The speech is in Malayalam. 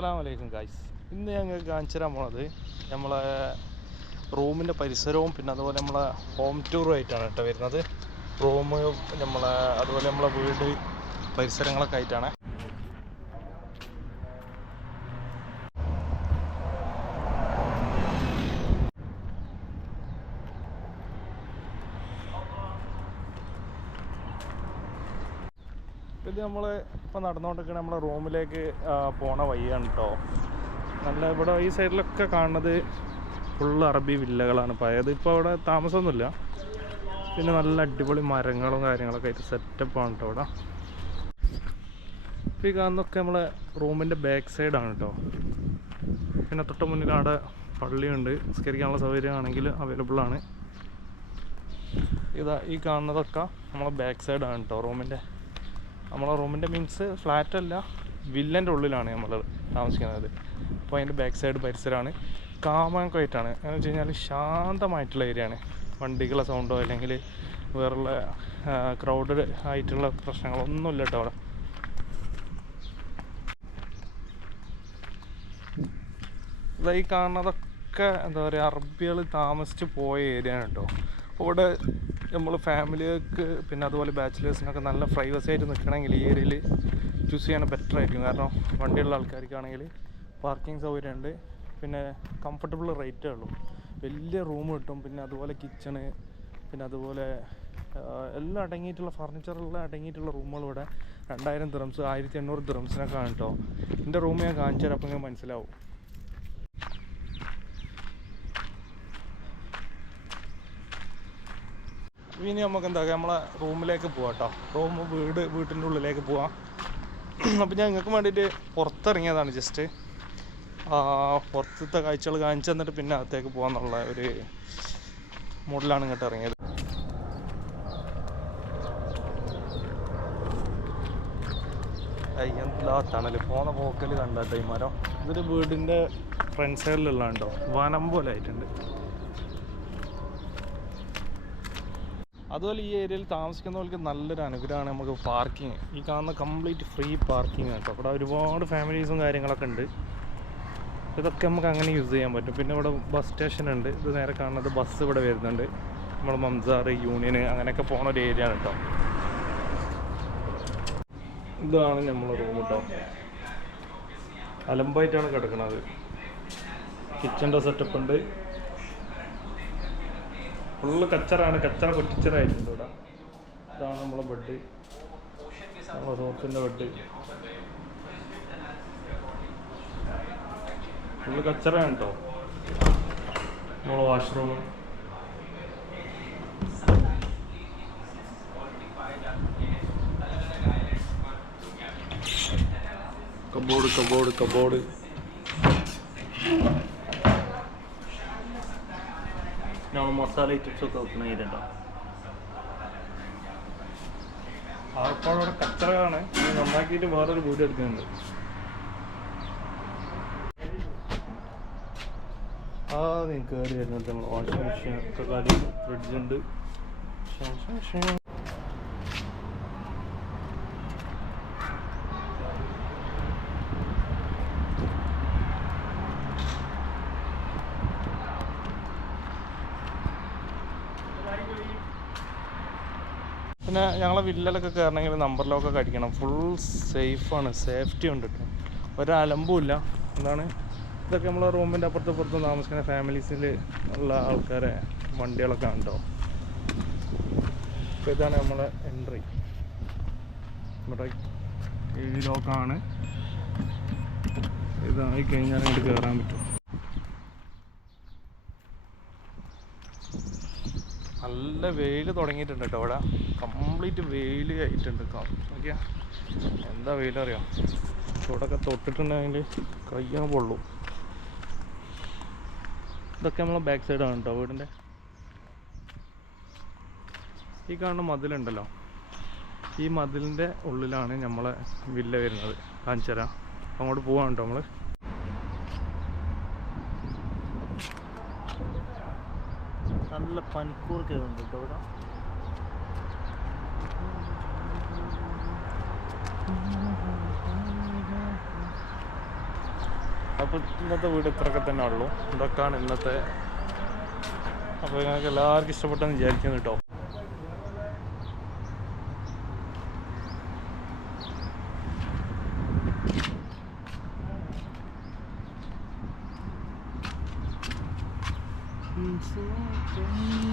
അസ്സലാമു അലൈക്കും ഗായ്സ്. ഇന്ന് ഞങ്ങൾ കാണിച്ചു തരാൻ പോണത് നമ്മളെ റൂമിന്റെ പരിസരവും പിന്നെ അതുപോലെ നമ്മളെ ഹോം ടൂറും ആയിട്ടാണ് കേട്ടോ വരുന്നത്. റൂം നമ്മളെ അതുപോലെ നമ്മളെ വീട് പരിസരങ്ങളൊക്കെ ആയിട്ടാണ്. ഇത് നമ്മൾ ഇപ്പം നടന്നുകൊണ്ടിരിക്കുന്ന നമ്മളെ റൂമിലേക്ക് പോണ വഴിയാണ് കേട്ടോ നല്ല ഇവിടെ ഈ സൈഡിലൊക്കെ കാണുന്നത് ഫുൾ അറബി വില്ലകളാണ്. പഴയത് ഇപ്പോൾ അവിടെ താമസമൊന്നുമില്ല. പിന്നെ നല്ല അടിപൊളി മരങ്ങളും കാര്യങ്ങളൊക്കെ ആയിട്ട് സെറ്റപ്പാണ് കേട്ടോ ഇവിടെ. ഇപ്പോൾ ഈ കാണുന്നൊക്കെ നമ്മളെ റൂമിന്റെ ബാക്ക് സൈഡാണ് കേട്ടോ പിന്നെ തൊട്ട് മുന്നിൽ അവിടെ പള്ളിയുണ്ട്. നിസ്കരിക്കാനുള്ള സൗകര്യമാണെങ്കിൽ അവൈലബിൾ ആണ്. ഇതാ ഈ കാണുന്നതൊക്കെ നമ്മളെ ബാക്ക് സൈഡാണ് കേട്ടോ റൂമിന്റെ നമ്മളെ റൂമിന്റെ മീൻസ് ഫ്ലാറ്റ് അല്ല വില്ലന്റെ ഉള്ളിലാണ് നമ്മൾ താമസിക്കുന്നത്. അപ്പോൾ അതിന്റെ ബാക്ക് സൈഡ് പരിസരമാണ് കാമാങ്കമായിട്ടാണ് എന്ന് വെച്ച് കഴിഞ്ഞാൽ ശാന്തമായിട്ടുള്ള ഏരിയയാണ് വണ്ടികളെ സൗണ്ടോ അല്ലെങ്കിൽ വേറുള്ള ക്രൗഡഡ് ആയിട്ടുള്ള പ്രശ്നങ്ങളൊന്നുമില്ല കേട്ടോ അവിടെ. ഇതായി ഈ കാണുന്നതൊക്കെ എന്താ പറയുക അറബികൾ താമസിച്ച് പോയ ഏരിയ ആണ് കേട്ടോ ഇവിടെ നമ്മൾ ഫാമിലിക്ക് പിന്നെ അതുപോലെ ബാച്ചിലേഴ്സിനൊക്കെ നല്ല പ്രൈവസി ആയിട്ട് നിൽക്കണമെങ്കിൽ ഈ ഏരിയയിൽ ചൂസ് ചെയ്യാൻ ബെറ്റർ ആയിരിക്കും. കാരണം വണ്ടിയുള്ള ആൾക്കാർക്കാണെങ്കിൽ പാർക്കിംഗ് സൗകര്യമുണ്ട് പിന്നെ കംഫർട്ടബിൾ റേറ്റേ ഉള്ളൂ. വലിയ റൂം കിട്ടും പിന്നെ അതുപോലെ കിച്ചണ് പിന്നെ അതുപോലെ എല്ലാം അടങ്ങിയിട്ടുള്ള ഫർണിച്ചറെല്ലാം അടങ്ങിയിട്ടുള്ള റൂമുകൾ ഇവിടെ രണ്ടായിരം ദ്രംസ് ആയിരത്തി എണ്ണൂറ് ദ്രംസിനൊക്കെ ആണ് കേട്ടോ എന്റെ റൂം ഞാൻ കാണിച്ചു തരാം അപ്പോൾ നിങ്ങൾക്ക് മനസ്സിലാവും. ഇനി നമുക്ക് എന്താ നമ്മളെ റൂമിലേക്ക് പോവാം കേട്ടോ റൂം വീട് വീട്ടിന്റെ ഉള്ളിലേക്ക് പോവാം. അപ്പം ഞാൻ നിങ്ങൾക്ക് വേണ്ടിയിട്ട് പുറത്തിറങ്ങിയതാണ് ജസ്റ്റ് പുറത്തത്തെ കാഴ്ചകൾ കാണിച്ചു തന്നിട്ട് പിന്നെ അകത്തേക്ക് പോകാമെന്നുള്ള ഒരു മൂഡിലാണ് ഇങ്ങോട്ട് ഇറങ്ങിയത്. അയ്യല്ലാ തണൽ പോണ പോക്കൽ കണ്ട ഈ മരം? ഇതൊരു വീടിന്റെ ഫ്രണ്ട് സൈഡിലുള്ള ഉണ്ടോ വനം പോലെ ആയിട്ടുണ്ട്. അതുപോലെ ഈ ഏരിയയിൽ താമസിക്കുന്നവർക്ക് നല്ലൊരു അനുഗ്രഹമാണ് നമുക്ക് പാർക്കിങ്. ഈ കാണുന്ന കംപ്ലീറ്റ് ഫ്രീ പാർക്കിംഗ് കേട്ടോ. ഇവിടെ ഒരുപാട് ഫാമിലീസും കാര്യങ്ങളൊക്കെ ഉണ്ട്. ഇതൊക്കെ നമുക്ക് അങ്ങനെ യൂസ് ചെയ്യാൻ പറ്റും. പിന്നെ ഇവിടെ ബസ് സ്റ്റേഷൻ ഉണ്ട്. ഇത് നേരെ കാണുന്നത് ബസ് ഇവിടെ വരുന്നുണ്ട്. നമ്മൾ മംസാർ യൂണിയൻ അങ്ങനെയൊക്കെ പോണ ഒരു ഏരിയ ആണ് കേട്ടോ. ഇതാണ് നമ്മളെ റൂം കേട്ടോ അലമ്പായിട്ടാണ് കിടക്കുന്നത് കിച്ചന്റെ സെറ്റപ്പ് ഉണ്ട്. ഫുള്ള് കച്ചറാണ്. കച്ചറ കൊറ്റിച്ചറായിട്ടുണ്ട് ഇവിടെ. ഇതാണ് നമ്മളെ ബെഡ് നമ്മളെ സോപ്പിന്റെ ബെഡ് ഫുള്ള് കച്ചറയാണ് കേട്ടോ നമ്മളെ വാഷ്റൂം കബോർഡ് കബോർഡ് കബോർഡ് നമ്മൾ മസാല ഐറ്റംസ് ഒക്കെ വെക്കുന്ന ഇതിലുണ്ടോ ആർപ്പാടോടെ കച്ചറയാണ്. നന്നാക്കിയിട്ട് വേറൊരു വീട് എടുക്കുന്നുണ്ട്. ആ നിങ്ങൾക്ക് കയറി വരുന്നത് നമ്മൾ വാഷിംഗ് മെഷീൻ ഒക്കെ കാര്യം ഫ്രിഡ്ജ് പിന്നെ ഞങ്ങളെ വില്ലലൊക്കെ കയറണമെങ്കിൽ ലോക്കൊക്കെ അടിക്കണം. ഫുൾ സേഫാണ് സേഫ്റ്റി ഉണ്ട് കേട്ടോ ഒരലമ്പുമില്ല എന്താണ്? ഇതൊക്കെ നമ്മളെ റൂമിന്റെ അപ്പുറത്തും ഇപ്പുറത്തും താമസിക്കുന്ന ഫാമിലീസിൽ ഉള്ള ആൾക്കാരെ വണ്ടികളൊക്കെ ഉണ്ടോ അപ്പോൾ ഇതാണ് നമ്മളെ എൻട്രി ഇവിടെ ഈ ലോക്കാണ് ഇതായി കഴിഞ്ഞാൽ ഇങ്ങോട്ട് കയറാൻ പറ്റും. നല്ല വെയിൽ തുടങ്ങിയിട്ടുണ്ട് കേട്ടോ ഇവിടെ കംപ്ലീറ്റ് വെയിൽ ആയിട്ടുണ്ട് നോക്കിയാ. എന്താ വെയിലറിയാം ചൂടൊക്കെ തൊട്ടിട്ടുണ്ടെങ്കിൽ കയ്യാൻ പൊള്ളും. ഇതൊക്കെ നമ്മളെ ബാക്ക് സൈഡാണ് കേട്ടോ വീടിന്റെ. ഈ കാണുന്ന മതിലുണ്ടല്ലോ. ഈ മതിലിന്റെ ഉള്ളിലാണ് നമ്മളെ വില്ല വരുന്നത്. കാണിച്ചു തരാം അങ്ങോട്ട് പോവാണ് കേട്ടോ നമ്മൾ നല്ല പനിക്കൂർക്ക ഉണ്ട് കേട്ടോ ഇവിടെ. അപ്പോൾ ഇന്നത്തെ വീട് ഇത്രയൊക്കെ തന്നെ ഉള്ളൂ. ഇതൊക്കെയാണ് ഇന്നത്തെ അപ്പോൾ നിങ്ങൾക്ക് എല്ലാവർക്കും ഇഷ്ടപ്പെട്ടെന്ന് വിചാരിക്കുന്നു കേട്ടോ. so